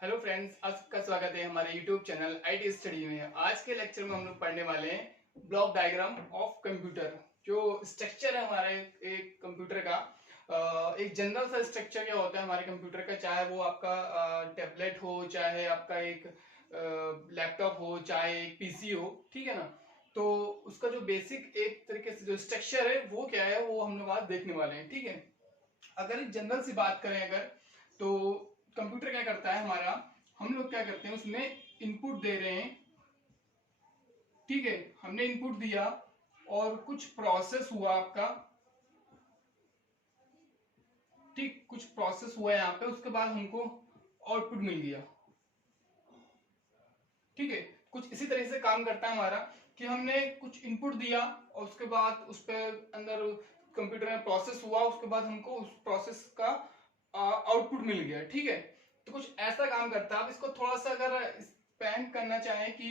Hello friends, आपका स्वागत है हमारे यूट्यूब चैनल आईटी स्टडी में। आज के लेक्चर में हम लोग पढ़ने वाले हैं ब्लॉक डायग्राम ऑफ कंप्यूटर। जो स्ट्रक्चर है हमारे एक कंप्यूटर का, एक जनरल सा स्ट्रक्चर क्या होता है हमारे कंप्यूटर का, चाहे वो आपका टैबलेट हो, चाहे आपका एक लैपटॉप हो, चाहे एक पीसी हो, ठीक है ना। तो उसका जो बेसिक एक तरीके से जो स्ट्रक्चर है वो क्या है, वो हम लोग आज देखने वाले हैं, ठीक है। अगर एक जनरल सी बात करें अगर, तो कंप्यूटर क्या करता है हमारा, हम लोग क्या करते हैं उसमें इनपुट दे रहे हैं, ठीक है। हमने इनपुट दिया और कुछ प्रोसेस हुआ आपका, ठीक, कुछ प्रोसेस हुआ यहाँ पे, उसके बाद हमको आउटपुट मिल गया, ठीक है। कुछ इसी तरह से काम करता है हमारा कि हमने कुछ इनपुट दिया और उसके बाद उस पर अंदर कंप्यूटर में प्रोसेस हुआ, उसके बाद हमको उस प्रोसेस का आउटपुट मिल गया, ठीक है। तो कुछ ऐसा काम करता है। आप इसको थोड़ा सा अगर स्पेंड करना चाहें कि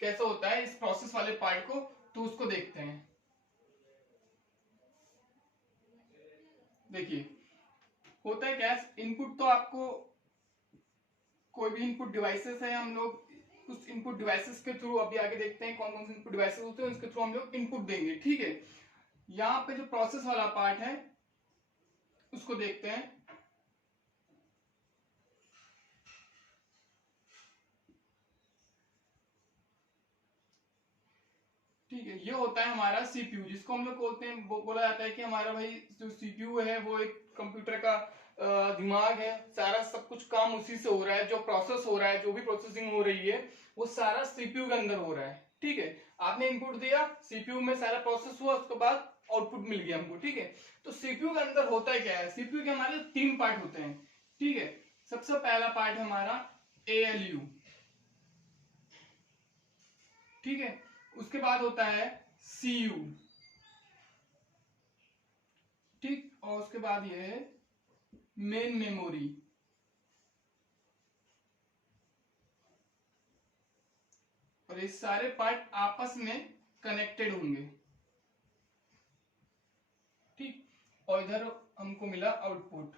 कैसा होता है इस प्रोसेस वाले पार्ट को, तो उसको देखते हैं। देखिए होता है क्या, इनपुट तो आपको कोई भी इनपुट डिवाइसेस है, हम लोग उस इनपुट डिवाइसेस के थ्रू अभी आगे देखते हैं कौन कौन से इनपुट डिवाइसेस होते हैं, उसके थ्रू हम लोग इनपुट देंगे, ठीक है। यहाँ पे जो प्रोसेस वाला पार्ट है उसको देखते हैं। ठीक है, ये होता है हमारा सीपीयू, जिसको हम लोग बोलते हैं, बोला जाता है कि हमारा भाई जो सीपीयू है वो एक कंप्यूटर का दिमाग है। सारा सब कुछ काम उसी से हो रहा है, जो प्रोसेस हो रहा है, जो भी प्रोसेसिंग हो रही है वो सारा सीपीयू के अंदर हो रहा है, ठीक है। आपने इनपुट दिया, सीपीयू में सारा प्रोसेस हुआ, उसके बाद आउटपुट मिल गया हमको, ठीक है। तो सीपीयू के अंदर होता है क्या है, सीपीयू के हमारे 3 पार्ट होते हैं, ठीक है। सबसे पहला पार्ट है हमारा एएलयू, ठीक है। उसके बाद होता है सीयू, ठीक, और उसके बाद ये है मेन मेमोरी, और ये सारे पार्ट आपस में कनेक्टेड होंगे, ठीक। और इधर हमको मिला आउटपुट,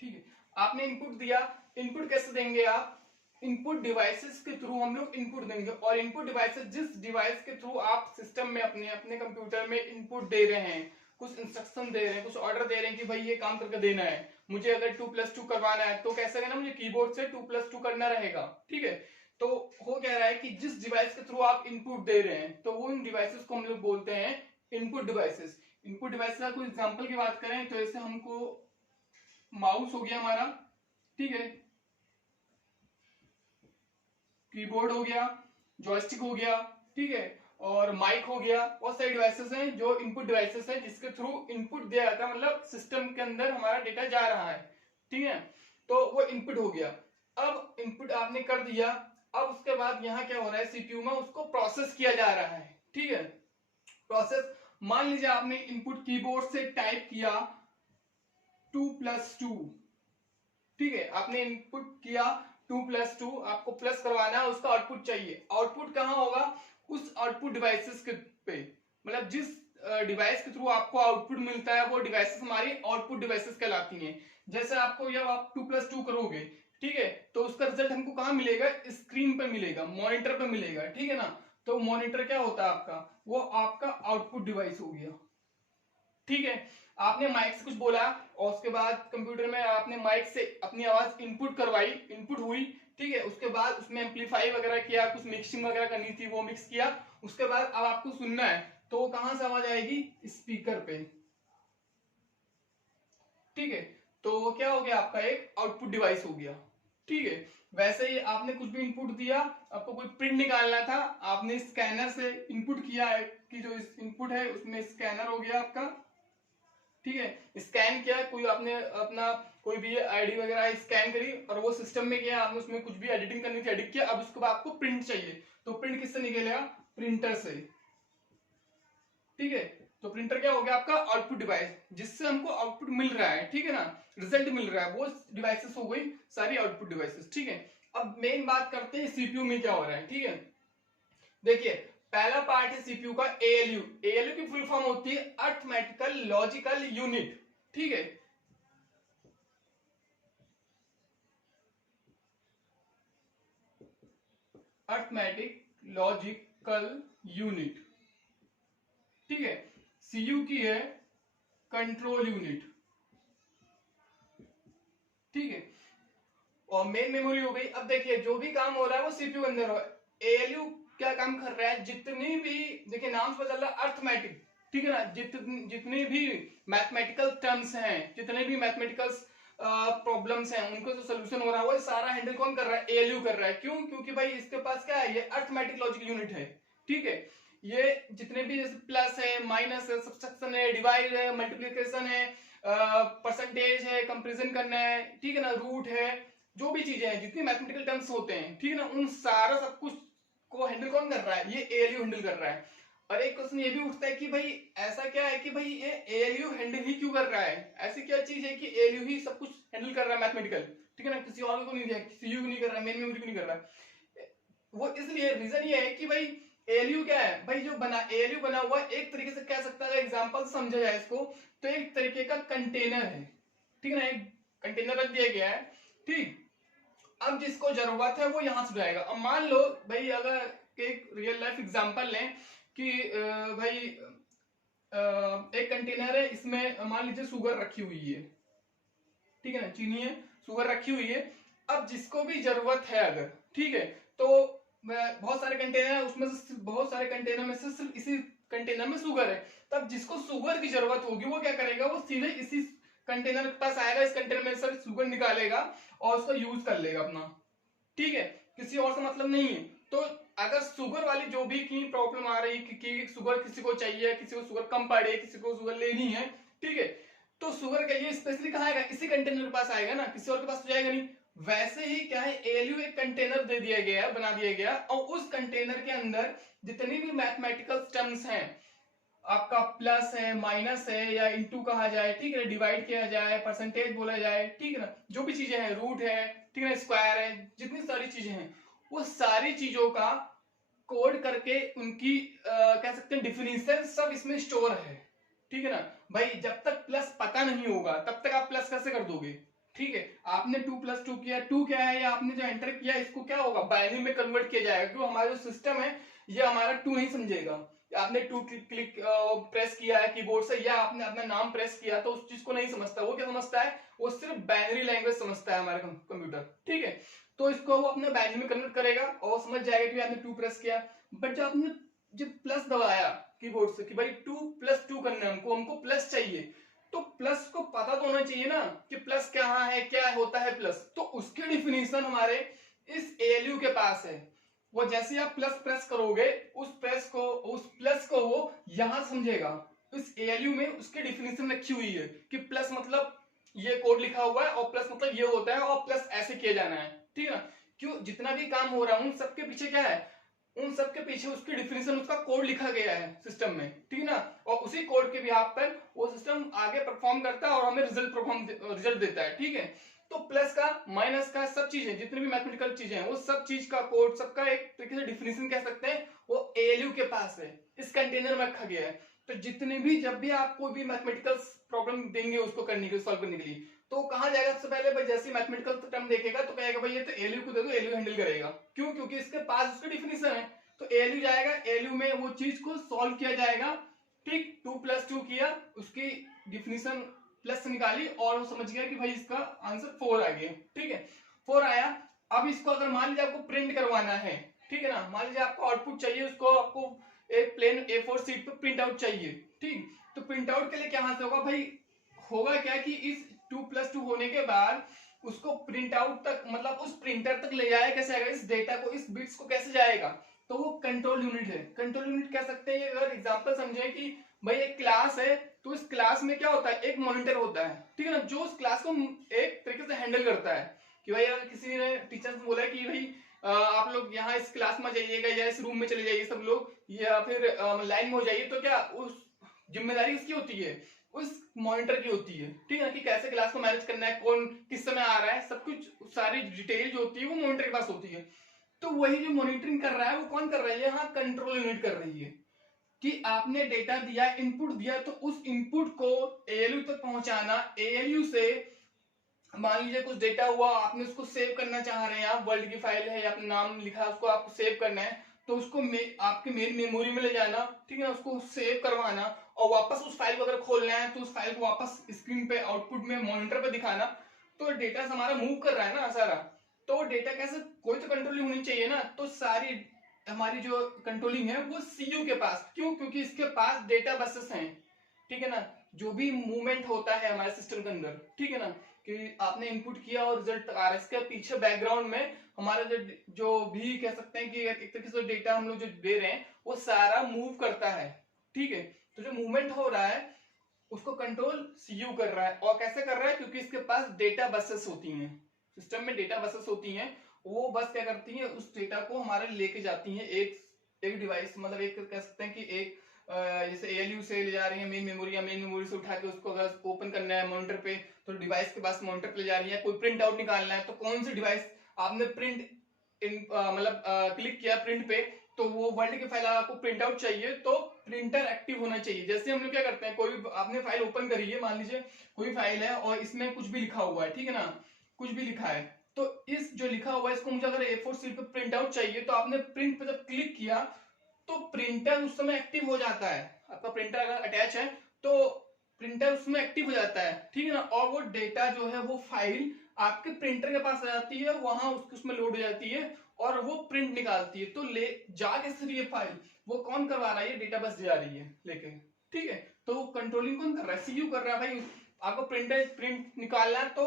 ठीक है। आपने इनपुट दिया, इनपुट कैसे देंगे आप, इनपुट डिवाइसेस के थ्रू हम लोग इनपुट देंगे। और इनपुट डिवाइसेस, जिस डिवाइस के थ्रू आप सिस्टम में अपने अपने कंप्यूटर में इनपुट दे रहे हैं, कुछ इंस्ट्रक्शन दे रहे हैं, कुछ ऑर्डर दे रहे हैं कि भाई ये काम करके देना है मुझे, अगर 2+2 करवाना है तो कैसे करना, मुझे कीबोर्ड से 2+2 करना रहेगा, ठीक है। तो हो कह रहा है कि जिस डिवाइस के थ्रू आप इनपुट दे रहे हैं, तो वो इन डिवाइसेस को हम लोग बोलते हैं इनपुट डिवाइसेस। इनपुट डिवाइस का कोई एग्जांपल की बात करें तो ऐसे हमको माउस हो गया हमारा, ठीक है, कीबोर्ड हो गया, जॉयस्टिक हो गया, ठीक है, और माइक हो गया। बहुत सारे डिवाइसेस हैं जो इनपुट डिवाइसेस हैं, जिसके थ्रू इनपुट दिया जाता है, मतलब सिस्टम के अंदर हमारा डेटा जा रहा है, ठीक है। तो वो इनपुट हो गया। अब इनपुट आपने कर दिया, अब उसके बाद यहाँ क्या हो रहा है, सीपीयू में उसको प्रोसेस किया जा रहा है, ठीक है। प्रोसेस, मान लीजिए आपने इनपुट कीबोर्ड से टाइप किया 2+2, ठीक है। आपने इनपुट किया 2+2, आपको प्लस करवाना है, उसका आउटपुट चाहिए। आउटपुट कहाँ होगा, उस आउटपुट डिवाइसेस के पे, मतलब जिस डिवाइस के थ्रू आपको आउटपुट मिलता है वो डिवाइसेस हमारी आउटपुट डिवाइसेस कहलाती हैं। जैसे आपको जब आप 2+2 करोगे, ठीक है, तो उसका रिजल्ट हमको कहाँ मिलेगा, स्क्रीन पे मिलेगा, मॉनिटर पे मिलेगा, ठीक है ना। तो मॉनिटर क्या होता है आपका, वो आपका आउटपुट डिवाइस हो गया, ठीक है। आपने माइक से कुछ बोला और उसके बाद कंप्यूटर में आपने माइक से अपनी आवाज इनपुट करवाई, इनपुट हुई, ठीक है। उसके बाद उसमें एम्पलीफाई वगैरह किया, कुछ मिक्सिंग वगैरह करनी थी वो मिक्स किया। उसके बाद अब आपको सुनना है तो वो कहां से आवाज आएगी, स्पीकर पे, ठीक है। तो वो क्या हो गया, आपका एक आउटपुट डिवाइस हो गया, ठीक है। वैसे ही आपने कुछ भी इनपुट दिया, आपको कोई प्रिंट निकालना था, आपने स्कैनर से इनपुट किया है कि जो इनपुट है उसमें स्कैनर हो गया आपका, ठीक है। स्कैन किया, कोई आपने अपना कोई भी आईडी वगैरह स्कैन करी और वो सिस्टम में गया, आपने उसमें कुछ भी एडिटिंग करनी थी, एडिट किया। अब उसके बाद आपको प्रिंट चाहिए, तो प्रिंट किससे निकलेगा, प्रिंटर से, ठीक है। तो प्रिंटर क्या हो गया, आपका आउटपुट डिवाइस, जिससे हमको आउटपुट मिल रहा है, ठीक है ना, रिजल्ट मिल रहा है, वो डिवाइसेस हो गई सारी आउटपुट डिवाइसेस, ठीक है। अब मेन बात करते हैं सीपीयू में क्या हो रहा है, ठीक है। देखिए पहला पार्ट है सीपीयू का एएलयू। एएलयू की फुल फॉर्म होती है अर्थमेटिकल लॉजिकल यूनिट, ठीक है। अर्थमेटिक लॉजिकल यूनिट, ठीक है। सीयू की है कंट्रोल यूनिट, ठीक है। और मेन मेमोरी हो गई। अब देखिए जो भी काम हो रहा है वो सीपीयू के अंदर हो। एएलयू क्या काम कर रहा है, जितनी भी देखिए नाम से पता चल रहा है अर्थमेटिक, ठीक है ना, जितने भी मैथमेटिकल टर्म्स हैं, जितने भी मैथमेटिकल प्रॉब्लम्स हैं, उनको जो सोल्यूशन हो रहा है वो सारा हैंडल कौन कर रहा है, एएलयू कर रहा है। क्यों? क्योंकि भाई इसके पास क्या है, ये अर्थमेटिक लॉजिक यूनिट है, ठीक है। ये जितने भी जैसे प्लस है, माइनस है, सब्सट्रैक्शन है, डिवाइड है, मल्टीप्लिकेशन है, परसेंटेज है, कंपेरिजन करना है, ठीक है ना, रूट है, जो भी चीजें हैं, जितनी मैथमेटिकल टर्म्स होते हैं, ठीक है ना, उन सारा सब कुछ को हैंडल कौन कर रहा है, ये एएलयू हैंडल कर रहा है। और एक क्वेश्चन ये भी उठता है कि भाई ऐसा क्या है कि भाई ये एएलयू हैंडल ही क्यों कर रहा है, ऐसी क्या चीज है कि एएलयू ही सब कुछ हैंडल कर रहा है मैथमेटिकल, ठीक है ना, किसी और को नहीं दिया, सीयू को नहीं कर रहा है, मेन मेमोरी को नहीं कर रहा है। वो इसलिए रीजन ये है कि भाई एएलयू क्या है भाई, जो बना एएलयू बना हुआ एक तरीके से कह सकता है, एग्जांपल समझा जाए इसको तो एक तरीके का कंटेनर है, ठीक है ना, एक कंटेनर रख दिया गया है, ठीक। अब जिसको जरूरत है वो यहां से जाएगा। अब मान लो भाई अगर एक रियल लाइफ एग्जांपल लें कि भाई एक कंटेनर है, इसमें मान लीजिए शुगर रखी हुई है, ठीक है ना, चीनी है, शुगर रखी हुई है। अब जिसको भी जरूरत है अगर, ठीक है, तो बहुत सारे कंटेनर है, उसमें से बहुत सारे कंटेनर में से सिर्फ इसी कंटेनर में शुगर है। तब जिसको शुगर की जरूरत होगी वो क्या करेगा, वो सीधे इसी कंटेनर के पास आएगा, इस कंटेनर में से शुगर निकालेगा और उसको यूज कर लेगा अपना, ठीक है, किसी और से मतलब नहीं है। तो अगर शुगर वाली जो भी की प्रॉब्लम आ रही है कि शुगर किसी को चाहिए, किसी को शुगर कम पड़ रही है, किसी को शुगर लेनी है, ठीक है, तो शुगर के लिए स्पेशली कहाँ आएगा, इसी कंटेनर के पास आएगा ना, किसी और के पास तो जाएगा नहीं। वैसे ही क्या है, एएलयू एक कंटेनर दे दिया गया है, बना दिया गया, और उस कंटेनर के अंदर जितनी भी मैथमेटिकल टर्म्स हैं, आपका प्लस है, माइनस है, या इनटू कहा जाए, ठीक है, डिवाइड किया जाए, परसेंटेज बोला जाए, ठीक है ना, जो भी चीजें हैं, रूट है, ठीक है, स्क्वायर है, जितनी सारी चीजें हैं, वो सारी चीजों का कोड करके उनकी कह सकते हैं डिफिनीशन सब इसमें स्टोर है, ठीक है ना। भाई जब तक प्लस पता नहीं होगा तब तक आप प्लस कैसे कर दोगे, ठीक है। आपने 2 + 2 किया, 2 क्या है, या आपने जो एंटर किया इसको क्या होगा, बाइनरी में कन्वर्ट किया जाएगा, क्योंकि हमारा जो सिस्टम है ये हमारा 2 ही समझेगा। आपने 2 क्लिक प्रेस किया है कीबोर्ड से, या आपने अपना नाम प्रेस किया, तो उस चीज को नहीं समझता, वो क्या समझता है, वो सिर्फ बाइनरी लैंग्वेज समझता है हमारा कंप्यूटर, ठीक है। तो इसको वो अपने बाइनरी में कन्वर्ट करेगा और समझ जाएगा कि आपने 2 प्रेस किया। बट जब आपने जब प्लस दबाया कीबोर्ड से कि भाई 2 + 2 करना है, हमको प्लस चाहिए, तो प्लस को पता तो होना चाहिए ना कि प्लस क्या है, क्या होता है प्लस। तो उसकी डिफिनीशन हमारे इस एएलयू के पास है। वो जैसे आप प्लस प्रेस करोगे, उस प्लस को वो यहां समझेगा, इस एएलयू में उसकी डिफिनीशन रखी हुई है कि प्लस मतलब ये कोड लिखा हुआ है, और प्लस मतलब ये होता है, और प्लस ऐसे किया जाना है, ठीक है ना। क्यों, जितना भी काम हो रहा है उन सबके पीछे क्या है, उन सब के पीछे उसकी डिफिनीशन, उसका कोड लिखा गया है सिस्टम में, ठीक है ना। और उसी कोड के बिहाफ पर वो सिस्टम आगे परफॉर्म करता है और हमें रिजल्ट देता है, ठीक है। तो प्लस का, माइनस का, सब चीजें, जितनी भी मैथमेटिकल चीजें हैं, वो सब चीज का कोड, सबका एक तरीके से डिफिनीशन कह सकते हैं, वो एएलयू के पास है, इस कंटेनर में रखा गया है। तो जितने भी, जब भी आप कोई भी मैथमेटिकल प्रॉब्लम देंगे उसको करने के लिए, सॉल्व करने के लिए, तो कहां जाएगा सबसे पहले, भाई जैसे मैथमेटिकल टर्म देखेगा तो कहेगा भाई ये तो एएलयू को दे दो, एएलयू हैंडल करेगा। क्यों? क्योंकि इसके पास उसकी डिफिनीशन है। तो एएलयू जाएगा, एएलयू में वो चीज को सॉल्व किया जाएगा, ठीक। 2 + 2 किया, उसकी डिफिनीशन प्लस निकाली, और वो समझ गया कि भाई इसका आंसर 4 आ गया, ठीक है, 4 आया। अब इसको अगर मान लीजिए आपको प्रिंट करवाना है, ठीक है ना, मान लीजिए आपको आउटपुट चाहिए, उसको आपको एक प्लेन A4 शीट पर प्रिंट आउट चाहिए, ठीक। तो प्रिंट आउट के लिए क्या से होगा भाई, होगा क्या कि इस 2 + 2 होने के बाद उसको प्रिंट आउट तक, मतलब उस प्रिंटर तक ले जाएगा कैसे, आएगा इस डेटा को, इस बिट्स को कैसे जाएगा, तो वो कंट्रोल यूनिट है। कंट्रोल यूनिट कह सकते हैं, अगर एग्जांपल समझे कि भाई एक क्लास है, तो इस क्लास में क्या होता है, एक मॉनिटर होता है, ठीक है ना, जो उस क्लास को एक तरीके से हैंडल करता है। कि भाई अगर किसी ने टीचर से बोला कि भाई आप लोग यहाँ इस क्लास में जाइएगा, या इस रूम में चले जाइए सब लोग, या फिर लाइन में हो जाइए, तो क्या उस जिम्मेदारी किसकी होती है, उस मॉनिटर की होती है, ठीक है, कि कैसे क्लास को मैनेज करना है, कौन किस समय आ रहा है, सब कुछ सारी डिटेल जो होती है वो मॉनिटर के पास होती है। तो वही जो मॉनिटरिंग कर रहा है वो कौन कर रहा है, यहाँ कंट्रोल यूनिट कर रही है कि आपने डेटा दिया, इनपुट दिया, तो उस इनपुट को एएलयू तक पहुंचाना, एएलयू से मान लीजिए कुछ डेटा हुआ, आपने उसको सेव करना चाह रहे हैं, आप वर्ल्ड की फाइल है या अपना नाम लिखा है उसको आपको सेव करना है, तो उसको आपके मेन मेमोरी में ले जाना, ठीक है, उसको सेव करवाना और वापस उस फाइल को अगर खोलना है तो उस फाइल को वापस स्क्रीन पे आउटपुट में मॉनिटर पे दिखाना। तो डेटा हमारा मूव कर रहा है ना सारा, तो वो डेटा कैसे, कोई तो कंट्रोलिंग होनी चाहिए ना, तो सारी हमारी जो कंट्रोलिंग है वो सीयू के पास, क्यों, क्योंकि इसके पास डेटा बसेस हैं, ठीक है ना, जो भी मूवमेंट होता है हमारे सिस्टम के अंदर, ठीक है ना, कि आपने इनपुट किया और रिजल्ट आ रहा है, इसके पीछे बैकग्राउंड में हमारा जो भी कह सकते हैं कि एक तरीके से डेटा हम लोग जो दे रहे हैं वो सारा मूव करता है, ठीक है। तो जो मूवमेंट हो रहा है उसको कंट्रोल सीयू कर रहा है, और कैसे कर रहा है, क्योंकि इसके पास डेटा बसेस होती हैं, सिस्टम में डेटा बसेस होती हैं, वो बस क्या करती है, उस डेटा को हमारे लेके जाती है एक डिवाइस, मतलब एक कह सकते हैं कि एक जैसे एएलयू से ले जा रही है मेन मेमोरी, या मेन मेमोरी से उठा के उसको अगर ओपन करना है मॉनिटर पे तो डिवाइस के पास मॉनिटर पे ले जा रही है, कोई प्रिंट आउट निकालना है तो कौन सी डिवाइस आपने प्रिंट मतलब क्लिक किया प्रिंट पे, तो वो वर्ल्ड की फाइल आपको प्रिंट आउट चाहिए तो प्रिंटर एक्टिव होना चाहिए। जैसे हम लोग क्या करते हैं, कोई आपने फाइल ओपन करी है, मान लीजिए कोई फाइल है और इसमें कुछ भी लिखा हुआ है, ठीक है ना, कुछ भी लिखा है, तो इस जो लिखा हुआ है इसको मुझे अगर A4 शीट पे प्रिंट आउट चाहिए, तो आपने प्रिंट पे जब क्लिक किया तो प्रिंटर उस समय एक्टिव हो जाता है, आपका प्रिंटर अगर अटैच है तो प्रिंटर उसमें एक्टिव हो जाता है, ठीक है ना, और वो डेटा जो है वो फाइल आपके प्रिंटर के पास आ जाती है, वहां उसमें लोड हो जाती है और वो प्रिंट निकालती है, तो ले जा कैसे रही है फाइल, वो कौन करवा रहा है, डेटा बस जा रही है लेके, ठीक है। तो वो कंट्रोलिंग कौन कर रहा है, सीयू कर रहा है भाई, आपको प्रिंट निकालना है तो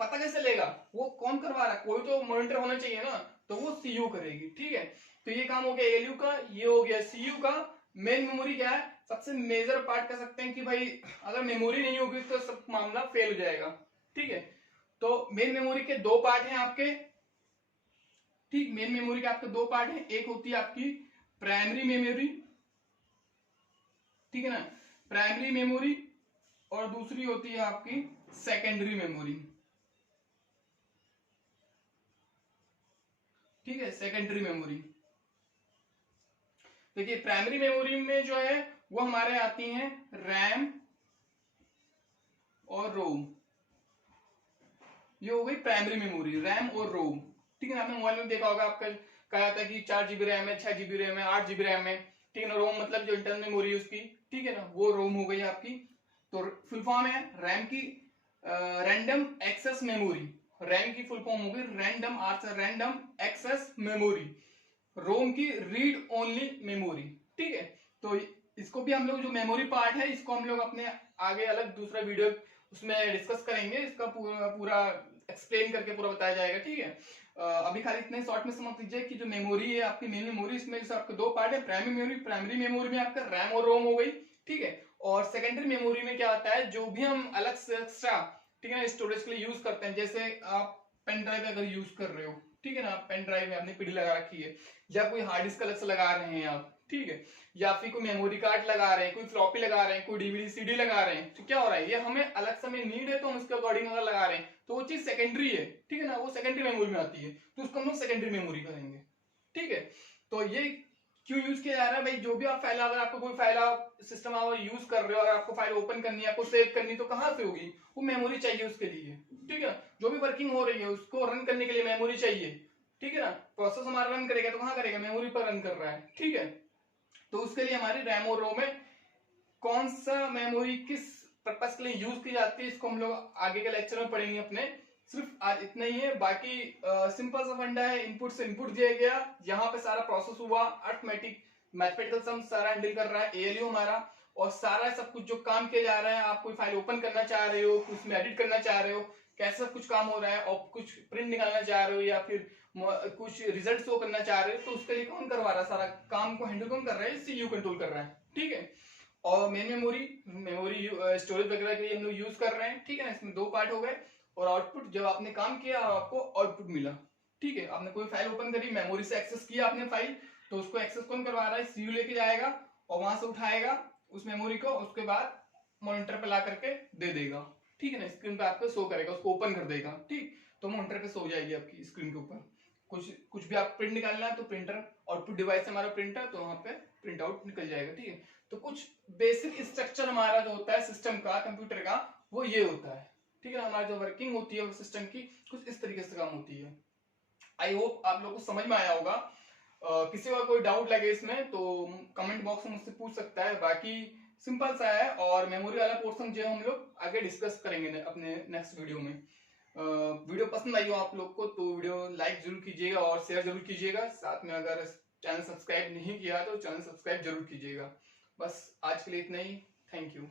पता कैसे लेगा, वो कौन करवा रहा है, कोई तो मॉनिटर होना चाहिए ना, तो वो सीयू करेगी, ठीक है। तो ये काम हो गया एएलयू का, ये हो गया सीयू का। मेन मेमोरी क्या है, सबसे मेजर पार्ट कह सकते हैं कि भाई अगर मेमोरी नहीं होगी तो सब मामला फेल हो जाएगा, ठीक है। तो मेन मेमोरी के दो पार्ट हैं आपके, ठीक, मेन मेमोरी के आपके दो पार्ट हैं, एक होती है आपकी प्राइमरी मेमोरी, ठीक है ना, प्राइमरी मेमोरी, और दूसरी होती है आपकी सेकेंडरी मेमोरी, ठीक है, सेकेंडरी मेमोरी। देखिए प्राइमरी मेमोरी में जो है वो हमारे आती हैं रैम और रोम, ये हो गई प्राइमरी मेमोरी, रैम और रोम, ठीक है ना। आपने मोबाइल में देखा होगा, आपका कहा जाता है कि 4 GB रैम है, 6 GB रैम है, 8 GB रैम है, ठीक है ना। रोम मतलब जो इंटरनल मेमोरी है उसकी, ठीक है ना, वो रोम हो गई आपकी। तो फुल फॉर्म है रैम की रैंडम एक्सेस मेमोरी, रैम की फुल फॉर्म होगी रैंडम एक्सेस मेमोरी, रोम की रीड ओनली मेमोरी, ठीक है। तो इसको भी हम लोग जो मेमोरी पार्ट है इसको हम लोग अपने आगे अलग दूसरा वीडियो उसमें डिस्कस करेंगे, इसका पूरा एक्सप्लेन करके पूरा बताया जाएगा, ठीक है। अभी खाली इतने शॉर्ट में समझ लीजिए कि जो मेमोरी है आपकी मेन मेमोरी, इसमें जैसे आपके दो पार्ट है, प्राइमरी मेमोरी में आपका रैम और रोम हो गई, ठीक है। और सेकेंडरी मेमोरी में क्या होता है, जो भी हम अलग से एक्स्ट्रा, ठीक है ना, स्टोरेज के लिए यूज करते हैं, जैसे आप पेन ड्राइव अगर यूज कर रहे हो, ठीक है ना, पेन ड्राइव में आपने पीडी लगा रखी है, या कोई हार्ड डिस्क अलग से लगा रहे हैं आप, ठीक है, या फिर कोई मेमोरी कार्ड लगा रहे हैं, कोई फ्लॉपी लगा रहे हैं, कोई डीवीडी सीडी लगा रहे हैं, तो क्या हो रहा है, ये हमें अलग से हमें नीड है तो हम उसके अकॉर्डिंग अगर लगा रहे हैं तो वो चीज सेकेंडरी है, ठीक है ना, वो सेकेंडरी मेमोरी में आती है, तो उसको हम लोग सेकेंडरी मेमोरी करेंगे, ठीक है। तो ये क्यों यूज किया जा रहा है भाई, जो भी आप फाइल, अगर आपको कोई फाइल आप सिस्टम आप यूज कर रहे हो, अगर आपको फाइल ओपन करनी है, आपको सेव करनी है, तो कहां से होगी, वो मेमोरी चाहिए उसके लिए, ठीक है। जो भी वर्किंग हो रही है उसको रन करने के लिए मेमोरी चाहिए, ठीक है ना, प्रोसेस हमारा रन करेगा तो कहां करेगा, मेमोरी पर रन कर रहा है, ठीक है। तो उसके लिए हमारी रैम और रोम में कौन सा मेमोरी किस पर्पस के लिए यूज की जाती है, इसको हम लोग आगे के लेक्चर में पढ़ेंगे अपने। सिर्फ आज इतना ही है, बाकी सिंपल सा फंडा है, इनपुट से इनपुट दिया गया, यहाँ पे सारा प्रोसेस हुआ, अर्थमेटिक मैथमेटिकल सम सारा हैंडल कर रहा है एएलयू हमारा, और सारा सब कुछ जो काम किया जा रहा है, आप कोई फाइल ओपन करना चाह रहे हो, उसमें एडिट करना चाह रहे हो, कैसे कुछ काम हो रहा है, और कुछ प्रिंट निकालना चाह रहे हो या फिर कुछ रिजल्ट शो करना चाह रहे हो, तो उसके लिए कौन करवा रहा है, सारा काम को हैंडल कौन कर रहा है, सीयू कंट्रोल कर रहा है, ठीक है। और मेन मेमोरी स्टोरेज वगैरह के लिए हम लोग यूज कर रहे हैं, ठीक है ना। इसमें दो पार्ट हो गए, और आउटपुट जब आपने काम किया और आपको आउटपुट मिला, ठीक है, आपने कोई फाइल ओपन करी, मेमोरी से एक्सेस किया आपने फाइल, तो उसको एक्सेस कौन करवा रहा है, सीयू लेके जाएगा और वहां से उठाएगा उस मेमोरी को, उसके बाद मॉनिटर पे ला करके दे देगा, ठीक है ना, स्क्रीन पे आपको शो करेगा, उसको ओपन कर देगा, ठीक, तो मॉनिटर पे शो जाएगी आपकी स्क्रीन के ऊपर, कुछ भी आप प्रिंट निकालना है तो प्रिंटर, आउटपुट डिवाइस हमारा प्रिंटर, तो वहां पे प्रिंट आउट निकल जाएगा। ठीक है, तो कुछ बेसिक स्ट्रक्चर हमारा जो होता है सिस्टम का, कंप्यूटर का, वो ये होता है। ठीक है ना, हमारी जो वर्किंग होती है सिस्टम की कुछ इस तरीके से काम होती है। आई होप आप लोगों को समझ में आया होगा। किसी का कोई डाउट लगे इसमें तो कमेंट बॉक्स में मुझसे पूछ सकता है। बाकी सिंपल सा है, और मेमोरी वाला पोर्शन जो हम लोग आगे डिस्कस करेंगे अपने नेक्स्ट वीडियो में। वीडियो पसंद आई हो आप लोग को तो वीडियो लाइक जरूर कीजिएगा और शेयर जरूर कीजिएगा। साथ में अगर चैनल सब्सक्राइब नहीं किया तो चैनल सब्सक्राइब जरूर कीजिएगा। बस आज के लिए इतना ही। Thank you.